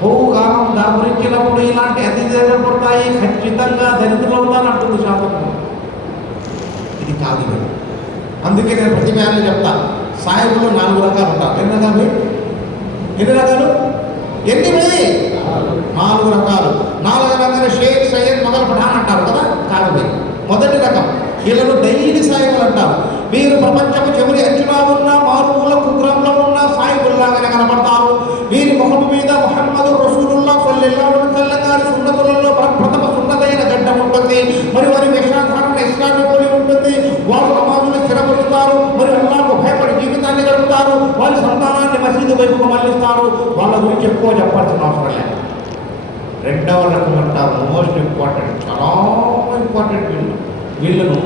బహుకాలం దాపురించినప్పుడు ఇలాంటి అతిథులు పడతాయి, ఖచ్చితంగా దరిద్రులు అవుతానంటుంది శాస్త్రం. ఇది కాదు. అందుకే నేను ప్రతి వ్యాధి చెప్తా, సాయిబులు 4 రకాలు ఉంటారు. ఎన్ని రకాలు? 4 రకాలు. 4 రకాలు షేక్ సయ్యద్ మొదలు పఠాన్ అంటారు కదా, కాదు. మొదటి రకం వీళ్ళను డైలీ సాయిబులు అంటారు. వీరు ప్రపంచము చివరి అంచునా ఉన్న, మారుమూల కుగ్రామంలో ఉన్న సాయిబుల్లాగానే కనపడతారు. వీరి ముఖం మీద ముహమ్మదు రసూలుల్లాహ్ సల్లల్లాహు అలైహి వసల్లం గారి సున్నతులలో ప్రథమ సున్నతైన గడ్డం ఉంటుంది. మరి వారి వేషధారణ ఇస్లామీ పోలి ఉంటుంది. వారు నమాజులు స్థిరపరుస్తారు, మరి అల్లాహ్కు భయపడి జీవితాన్ని గడుపుతారు. వారి సంతానాన్ని మసీదు వైపుకు మళ్ళిస్తారు. వాళ్ళ గురించి ఎక్కువ చెప్పాల్సిన అవసరం లేదు. రెండవ రకం అంటారు, మోస్ట్ ఇంపార్టెంట్, చాలా ఇంపార్టెంట్. వీళ్ళను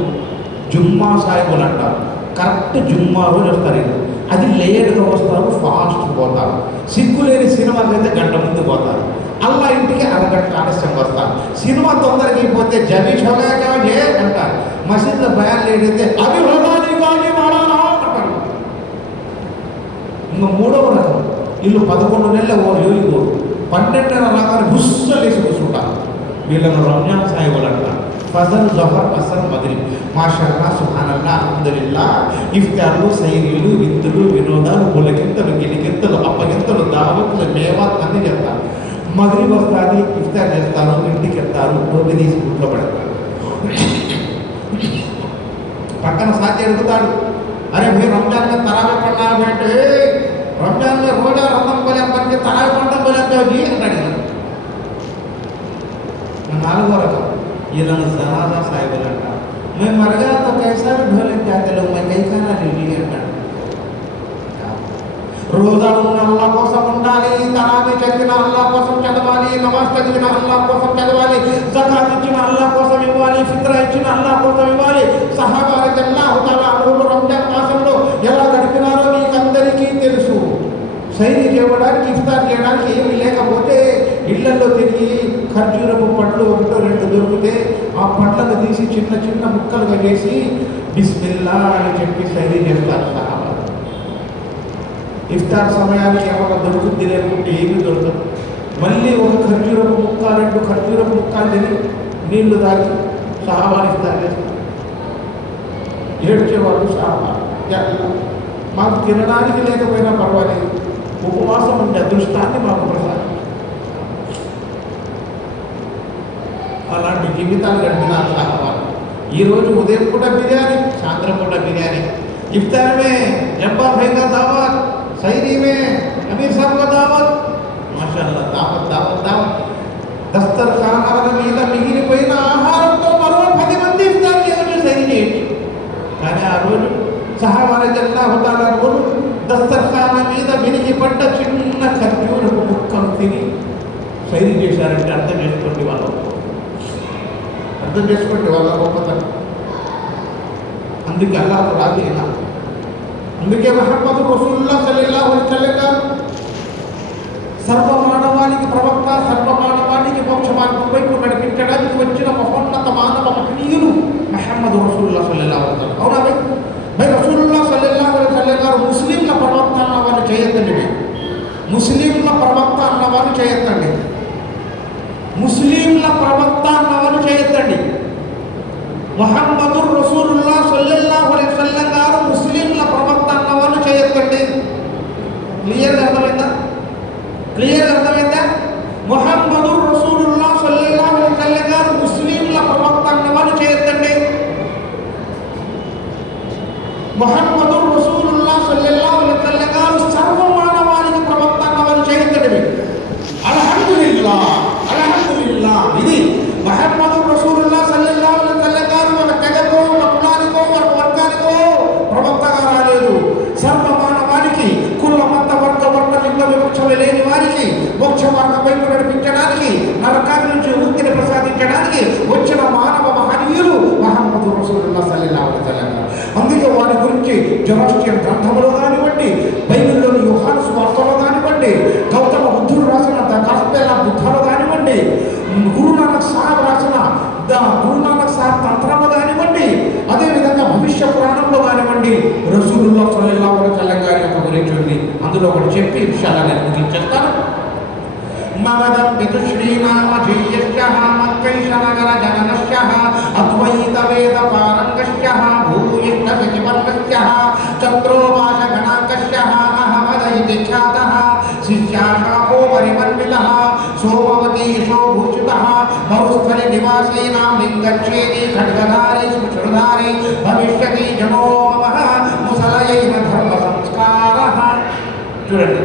జుమ్మా సాయిబులు అంటారు. కరెక్ట్ జుమ్మా రోజు వస్తారు. అది లేట్గా వస్తారు, ఫాస్ట్ పోతారు. సిగ్గులేని సినిమాకి అయితే గంట ముందు పోతారు. అల్లా ఇంటికి అరగంట ఆలస్యంగా వస్తారు. సినిమా తొందరగా అయిపోతే జబీష్ హోగాజే అంటారు. మసీద్లో బయాన్ లేడైతే అది హోగాని కానీ మారానా అంటారు. ఇంకా 3వ రకం, వీళ్ళు 11 నెలలు యోగి 12 రకాలు బుస్సలేసి కూర్చుంటారు. వీళ్ళను రంజాన్ సాయిబులు అంటారు. ఫజర్, జహర్, అసర్, మగ్రిబ్, మాషాల్లా, సుబ్హానల్లా, అల్హమ్దులిల్లా, ఇఫ్తార్లు, సైరీలు, విందులు, వినోదాలు, పులకింతలు, గిలిగింతలు, అప్పగింతలు, దావత్లు, మేవాత్ అన్నీ చెప్తారు. మగ్రిబ్ వస్తుంది, ఇఫ్తార్ చేస్తారు, ఇంటికి వెళ్తారు, టోపీ తీసి గుట్లో పెడతారు. పక్కన సాధ్య అడుగుతాడు, అరే మీరు రంజాన్ में तरावी पढ़ना है बेटे, रमजान में रोजा रमजान बोले अपन के तरावी पढ़ना बोले तो जी అంటాడు. 4వ రకం ఈయనను జనాజా సాహిబులు అంటారు. మేము మరగా తో కైసా ఢోలే జాతలో మై కైకానా రెడీ అంటాడు. రోజాలు ఉన్న అల్లా కోసం ఉండాలి, తరాబీ చదివిన అల్లా కోసం చదవాలి, నమాజ్ చదివిన అల్లా కోసం చదవాలి, జకాత్ ఇచ్చిన అల్లా కోసం ఇవ్వాలి, ఫిత్రా ఇచ్చిన అల్లా కోసం ఇవ్వాలి. సహాబా రలియల్లాహు తఆలా అన్హులు రంజాన్ మాసంలో ఎలా గడిపినారో మీకు అందరికీ తెలుసు. సైరీ చేయడానికి, ఇఫ్తార్ చేయడానికి ఏమీ లేకపోతే ఇళ్లలో తిరిగి ఖర్జూరపు పండ్లు 1-2 దొరికితే ఆ పండ్లను తీసి చిన్న చిన్న ముక్కలుగా వేసి బిస్మిల్లా అని చెప్పి సైరీ చేస్తారు సహాబా. ఇఫ్తార్ సమయానికి ఏమైనా దొరుకుతుంది లేకుంటే ఏమీ దొరకదు. మళ్ళీ ఒక ఖర్జూరపు ముక్క 2 ఖర్జూరపు ముక్కలు తిని నీళ్లు తాగి సహాబాని ఇఫ్తార్ చేస్తారు. ఏడ్చేవాళ్ళు సహాబా, మాకు తినడానికి లేకపోయినా పర్వాలేదు, ఉపవాసం ఉండే అదృష్టాన్ని మాకు ప్రసాదం. అలాంటి జీవితాలు గడిపినారు సహాబాలు. ఈరోజు ఉదయం పూట బిర్యానీ, సాయంత్రం పూట బిర్యానీ, ఇఫ్తార్ మే జబ్బా భైగా దావత్, సైరీ మే అమీర్ సాబ్ కా దావత్, మాషాల్లా దావత్ దావత్ దావత్. దస్తర్ఖానాల మీద మిగిలిపోయిన ఆహారంతో మరో 10 మంది ఇఫ్తార్ చేయవచ్చు, సైరీ చేయొచ్చు. కానీ ఆ రోజు సహాబా రలియల్లాహు తఆలా రోజు దస్తర్ఖాన మీద విరిగి పడ్డ చిన్న ఖర్జూరపు ముక్కను తిని సైరీ చేశారంటే అర్థం చేసుకోండి వాళ్ళ గొప్పతనం. అందుకే అల్లాహ్ రాజీ అయినా. అందుకే ముహమ్మద్ రసూలుల్లాహ్ సల్లల్లాహు అలైహి వసల్లం గారు సర్వమానవానికి ప్రవక్త, సర్వమానవానికి మోక్ష మార్గం వైపు నడిపించడానికి వచ్చిన మహోన్నత మానవ మహనీయులు ముహమ్మద్ రసూలుల్లాహ్ సల్లల్లాహు అలైహి వసల్లం. అవునా భై రసూలుల్లాహ్ సల్లల్లాహు అలైహి వసల్లం గారు ముస్లింల ప్రవక్త అన్న వాళ్ళు చేయొద్దండి. ముస్లింల ప్రవక్త అన్న వాళ్ళు చేయొద్దండి. ముస్లింల ప్రవక్త అన్న వాళ్ళు చేయొద్దండి. ముహమ్మదుర్ రసూలుల్లాహ్ సల్లల్లాహు అలైహి వసల్లం గారు ముస్లింల ప్రవక్త అన్న వాళ్ళు చేయొద్దండి. క్లియర్గా అర్థమైందా? ముహమ్మదుర్ రసూలుల్లాహ్ సల్లల్లాహు అలైహి వసల్లం గారు ముస్లింల ప్రవక్త అన్న వాళ్ళు చేయొద్దండి. ముహమ్మదుర్ రసూలుల్లాహ్ సల్లల్లాహు అలైహి వసల్లం గారు సర్వమానవానికి ప్రవక్త అన్న వాళ్ళు చేయొద్దండి. అల్హమ్దులిల్లాహ్ అల్హమ్దులిల్లాహ్. ఇది ముహమ్మదుర్ రసూలుల్లాహ్ సల్లల్లాహు అలైహి వసల్లం గారు ఒక తెగకో, ఒక కులానికో, ఒక వర్గానికో ప్రవక్తగా రాలేదు. సర్వమానవానికి, కుల మత వర్గ లింగ వివక్షలు లేని వారికి మోక్ష మార్గం వైపు నడిపించడానికి, నరకాల నుంచి ముక్తిని ప్రసాదించడానికి వచ్చిన మానవ మహనీయులు ముహమ్మదుర్ రసూలుల్లాహ్ సల్లల్లాహు అలైహి వసల్లం. అందుకే వారి గురించి జొరాస్ట్రియన్ గ్రంథములో కానివ్వండి, బైబిల్లోని యోహాను సువార్తలో కానివ్వండి, గౌతమ బుద్ధుడు రాసిన ద గాస్పెల్ ఆఫ్ బుద్ధలో కానివ్వండి, గురునానక్ సాహెబ్ రాసిన ద గురునానక్ సాహెబ్ తంత్రంలో కానివ్వండి, అదేవిధంగా భవిష్య పురాణంలో కానివ్వండి, రసూలుల్లాహ్ సల్లల్లాహు అలైహి వసల్లం గారి యొక్క గురించి ఉంది. అందులో ఒకటి చెప్పి విషయాలను నేను ముగించేస్తాను. మగధం పితుశ్రీనామధీయశ్చః మక్కైషనగర జననశ్చః అద్వైత వేద పారంగశ్చః భూయిష్ట సచివర్గశ్చః చత్రో భాష గణాంకశ్చః అహమద ఇతి ఖ్యాతః శిష్యాశాపో పరిమన్వితః సోమవతి యశోభూషితః మరుస్థలి నివాసీనాం లింగచ్ఛేది ఖడ్గధారి స్మృతిధారి భవిష్యతి జనో మమః ముసలయైన ధర్మ సంస్కారః. చూడండి,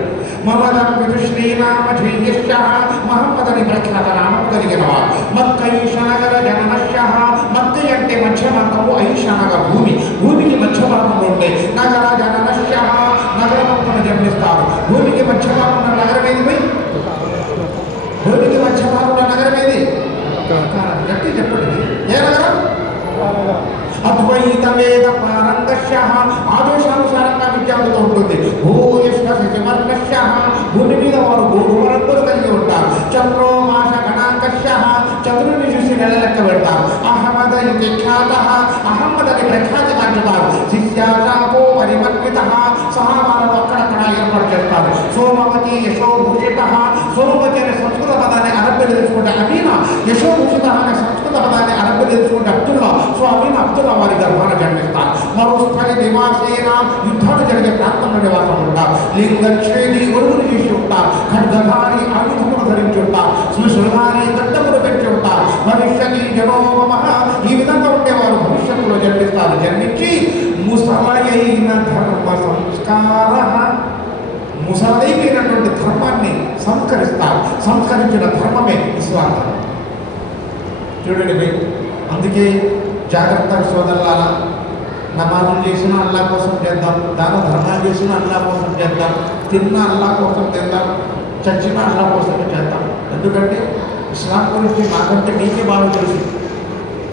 మమదం పితుశ్రీనామధీయశ్చః మహమ్మదని ప్రఖ్యాత నామం కలిగినవాడు. మక్కైషనగర జననశ్చః, మక్క అంటే మధ్యమార్గము, ఐషనగర భూమి, భూమికి మధ్యమార్గంలో ఉండే నగర జననశ్చః, నగరమంతున జన్మిస్తారు. భూమికి మధ్యమార్గం నగరం ఏది పోయి? భూమికి మధ్యమార్గం నగరం ఏది? గట్టి చెప్పండి, ఏ నగరం? అద్వైత వేద పారంగశ్యః, ఆదేశానుసారంగా విద్యార్థులతో ఉంటుంది. భూయిష్ట సచివర్గశ్యః, భూమి మీద వారు గోధుమ రంగులు కలిగి ఉంటారు. చంద్రో మాస గణాంకశ్యః, చంద్రుని చూసి నెల లెక్క పెడతారు. అహమద ఇతి ఖ్యాతః, అహమ్మద్ అని ప్రఖ్యాతి కంటున్నారు. శిష్యాశాపో పరిమన్వితః, సహాబాలను అక్కడక్కడ ఏర్పాటు చేస్తారు. సోమవతి యశోభూషితః, సోమవతి అనే సంస్కృత పదాన్ని అరబ్బీలో తెలుసుకుంటే అమీనా, యశోభూషితః అనే సంస్కృత పదాన్ని అరబ్బీలో తెలుసుకుంటే అబ్దుల్లా. సో అమీనా అబ్దుల్లా వారి గర్భాన జన్మిస్తారు. మరుస్థలి నివాసీన, యుద్ధాలు జరిగే ప్రాంతంలో నివాసం ఉంటారు. లింగచ్ఛేది, ఒరుగులు చేసి ఉంటారు. ఖడ్గధారి, ఆయుధములు ధరించి ఉంటారు. శ్మశ్రుధారి, గడ్డములు పెంచి ఉంటారు. భవిష్యతి జనో మమః, ఈ విధంగా ఉండేవారు భవిష్యత్తులో జన్మిస్తారు. జన్మించి ముసలయైన ధర్మ సంస్కారః, ముసలైనటువంటి ధర్మాన్ని సంస్కరిస్తారు. సంస్కరించిన ధర్మమే ఇస్లాం ధర్మం. చూడండి భయ్, అందుకే జాగ్రత్త సోదరులారా, నమాజులు చేసిన అల్లా కోసం చేద్దాం, దాన ధర్మాలు చేసిన అల్లా కోసం చేద్దాం, తిన్నా అల్లా కోసం చేద్దాం, చచ్చినా అల్లా కోసమే చేద్దాం. ఎందుకంటే ఇస్లాం గురించి నాకంటే మీకే బాగా తెలుసు.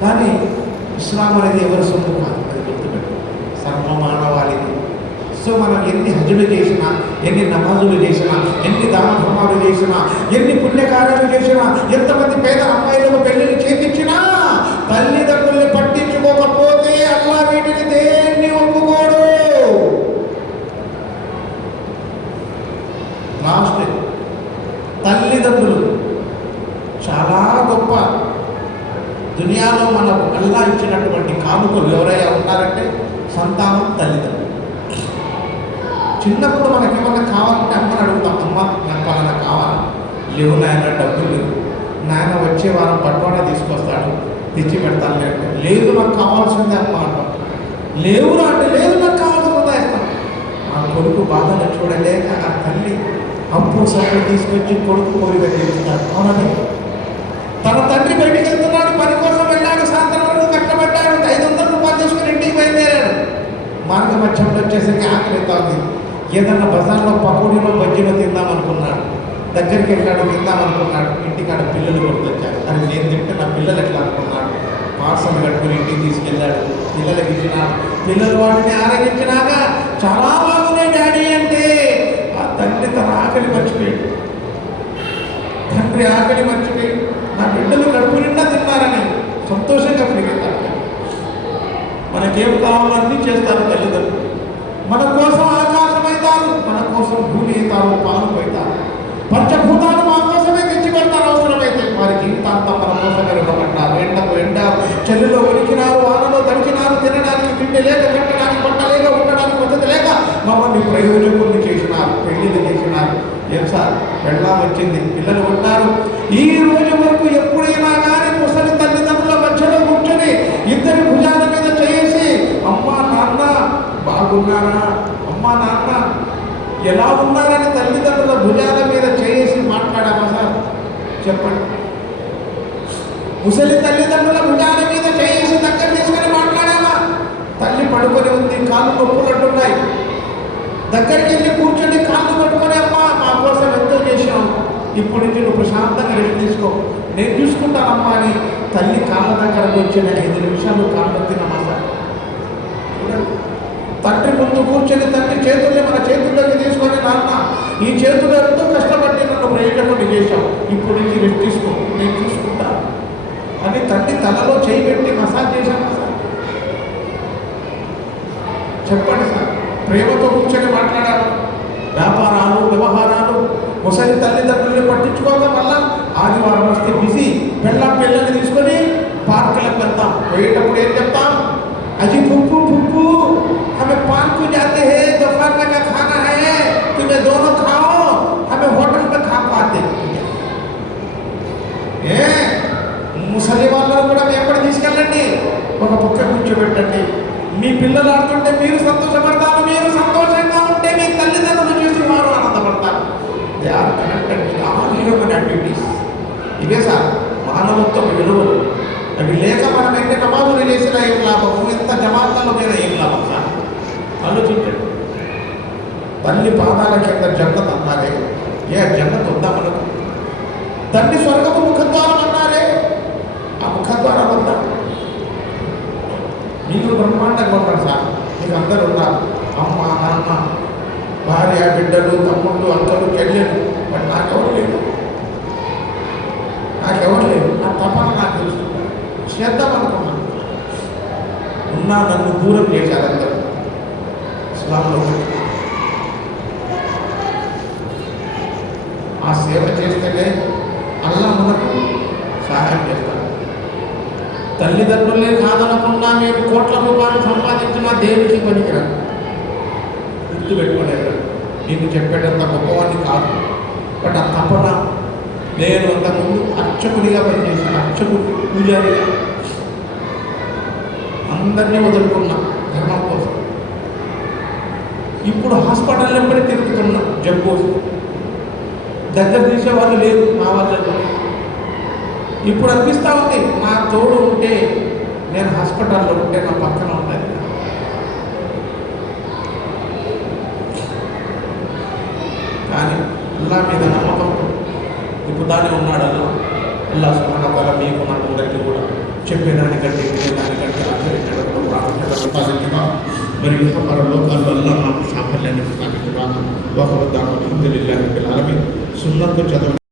కానీ ఇస్లాం అనేది ఎవరి సొమ్ము కాదు, అది గుర్తుపెట్టు, సర్వమానవాళిది. సో మనం ఎన్ని హజ్జులు చేసినా, ఎన్ని నమాజులు చేసినా, ఎన్ని దాన ధర్మాలు చేసినా, ఎన్ని పుణ్యకార్యాలు చేసినా, ఎంతమంది పేద అమ్మాయిలకు పెళ్లిని చేపించినా, తల్లిదండ్రుల్ని పట్టించుకోకపోతే అల్లా వీటిని దేన్ని ఒప్పుకోడు. లాస్ట్ తల్లిదండ్రులు చాలా గొప్ప. దునియాలో మనకు అల్లా ఇచ్చినటువంటి కానుకలు ఎవరైనా ఉన్నారంటే సంతానం, తల్లిదండ్రులు. చిన్నప్పుడు మనకేమన్నా కావాలంటే అమ్మని అడుగుతాం, అమ్మ నాకు పలానా కావాలి, లేవు నాయన డబ్బులు లేవు, నాయన వచ్చే వారం పట్టువాడ తీసుకొస్తాడు తెచ్చి పెడతాను, లేదంటే లేదు నాకు కావాల్సిందే అమ్మ అంటాం. లేవురా అంటే లేదు నాకు కావాల్సిందా ఇస్తాం. ఆ కొడుకు బాధను చూడలేక ఆ తల్లి అప్పు సప్పు తీసుకొచ్చి కొడుకు కోరిక తీరుస్తాడు. అవునని తన తండ్రి బయటికి వెళ్తున్నాడు, పని కోసం వెళ్ళాడు, సాయంత్రం వరకు కష్టపడ్డాడు, 500 రూపాయలు తీసుకుని ఇంటికి బయలుదేరాడు. మార్గ మధ్యంలో వచ్చేసరికి ఆకలి తాగి ఏదన్నా బజార్లో పకోడీలో బజ్జీలో తిందామనుకున్నాడు. దగ్గరికి వెళ్ళాడు, తిందామనుకున్నాడు. ఇంటికాడ పిల్లలు గుర్తొచ్చారు. అది నేను తింటే నా పిల్లలు ఎట్లా అనుకున్నాడు. పార్సల్ కట్టుకుని ఇంటికి తీసుకెళ్ళాడు, పిల్లలకి ఇచ్చినాడు. పిల్లలు వాటిని ఆరగించినాక చాలా బాగున్నాయి డాడీ అంటే ఆ తండ్రి తన ఆకలి మర్చిపోయాడు. తండ్రి ఆకలి మర్చిపోయి నా బిడ్డలు కడుపు నిండా తిన్నారని సంతోషంగా ఫీలింగ్. మనకేం కావాలో అన్నీ చేస్తారు తల్లిదండ్రులు. మన కోసం ఆకాశం అవుతారు, మన కోసం భూమి అవుతారు, పాలు అవుతారు, పంచభూతాలు మా కోసమే తెచ్చి పెడతారు. అవసరమైతే వారి జీవితాంతం మన కోసమే రుణపడ్డారు. ఎండకు ఎండారు, చెల్లులో ఉనికినారు, వానలో తడిచినారు, తినడానికి తిండి లేక, కట్టడానికి బట్ట లేక, ఉండడానికి వసతి లేక మమ్మల్ని ప్రయోజకుల్ని చేసినారు, పెళ్లిళ్ళు చేసినారు. ఏం సార్ వెళ్ళాం వచ్చింది, పిల్లలు ఉన్నారు. ఈ రోజు వరకు ఎప్పుడైనా కానీ ముసలి తల్లిదండ్రుల మధ్యలో కూర్చొని ఇద్దరి భుజాల మీద చేసి అమ్మా నాన్న బాగున్నారా, అమ్మా నాన్న ఎలా ఉన్నారని తల్లిదండ్రుల భుజాల మీద చేసి మాట్లాడామా సార్? చెప్పండి. ముసలి తల్లిదండ్రుల భుజాల మీద చేసి దగ్గర తీసుకొని మాట్లాడామా? తల్లి పడుకొని ఉంది, కాళ్ళు నొప్పులు అంటున్నాయి, దగ్గరికి వెళ్ళి కూర్చొని కాళ్ళు పట్టుకొని అమ్మా మా కోసం ఎంతో చేసాం, ఇప్పుడు నుంచి నువ్వు ప్రశాంతంగా రెస్ట్ తీసుకో, నేను చూసుకుంటానమ్మా అని తల్లి కాళ్ళ దగ్గరకు వచ్చిన 5 నిమిషాలు కాళ్ళు తినమా సార్? తండ్రి ముందు కూర్చొని తండ్రి చేతుల్ని మన చేతుల్లోకి తీసుకొని నాన్న ఈ చేతులు ఎంతో కష్టపడి నన్ను ప్రయోజకుడిని చేశావు, ఇప్పుడు నుంచి రెస్ట్ తీసుకో, నేను చూసుకుంటా అని తండ్రి తలలో చేయి పెట్టి మసాజ్ చేశాను సార్. చెప్పండి సార్, ప్రేమతో కూర్చొని మాట్లాడారు. వ్యాపారాలు, వ్యవహారాలు, ముసలి తల్లిదండ్రుల్ని పట్టించుకోక మళ్ళా ఆదివారం వస్తే బిజీ, పిల్లల్ని తీసుకొని పార్కులకు వెళ్తాం. పోయేటప్పుడు ఏం చెప్తాం? अजी फुप्पू फुप्पू हमें पार्क को जाते हैं, दोपहर का खाना है, तुम्हें दोनों खाओ, हमें होटल पे खा पाते ఏ ముసలి వాళ్ళను కూడా ఎక్కడ తీసుకెళ్ళండి, ఒక పక్క కూర్చోబెట్టండి. మీ పిల్లలు ఆడుతుంటే మీరు సంతోషపడతారు, మీరు సంతోషంగా ఉంటే మీ తల్లిదండ్రులు చూసి వారు ఆనందపడతారు. They are connected with all human activities. ఇవే సార్ మానవత్వ విలువలు. అవి లేక మనం ఎన్ని నమాజులు చేసినా ఏం లాభము, ఎంత జమాతాలు పోయినా ఏం లాభం సార్? ఆలోచించండి. తల్లి పాదాల కింద జన్నత్ అన్నారే, ఏ జన్నత్ వద్దా మనకు? తండ్రి స్వర్గము ముఖద్వారం అన్నారే, ఆ ముఖద్వారం వద్దా? మీరు బ్రహ్మాండంగా ఉంటారు సార్, మీకు అందరూ ఉన్నారు, అమ్మ నాన్న భార్య బిడ్డలు తమ్ముళ్ళు అక్కలు చెల్లెలు. బట్ నాకెవరు లేదు, నాకెవరు లేదు. నా తపన నాకు తెలుసు, చేద్దాం అనుకున్నాను. ఉన్నా నన్ను దూరం చేశారు అందరూ ఇస్లాంలో. ఆ సేవ చేస్తేనే అల్లా మనకు సహాయం చేస్తాడు. తల్లిదండ్రులే కాదనకుండా మీరు కోట్ల రూపాయలు సంపాదించినా దేవుడికి పనికిరాదు. గుర్తుపెట్టుకోలేదు, నీకు చెప్పేటంత గొప్పవాడిని కాదు. బట్ ఆ తపన, నేను అంతకుముందు అర్చకుడిగా పనిచేశాను, అర్చకుడు పూజారిగా, అందరినీ వదులుకున్నా ధర్మం కోసం. ఇప్పుడు హాస్పిటల్ ఎప్పుడే తిరుగుతున్నా, జబ్బు దగ్గర తీసేవాళ్ళు లేదు మా వాళ్ళలో. ఇప్పుడు అనిపిస్తూ ఉంది, నా తోడు ఉంటే, నేను హాస్పిటల్లో ఉంటే నా పక్కన ఉండేది. కానీ అల్లా మీద నమ్మకంతో ఇప్పుడు దాన్ని ఉన్నాడు. అల్లా సుబ్హానహు వ తఆలా మీకు నాకు అందరికీ కూడా చెప్పేదానికంటే వినేదానికంటే ఆచరించడంలో ప్రారంభించడం మరి వ్యాపార లోకాల్లో అల్లా నాకు సాఫల్యాన్ని ప్రసాదించగా ఒక అల్హమ్దులిల్లాహి రబ్బిల్ ఆలమీన్. సున్నతు చదువు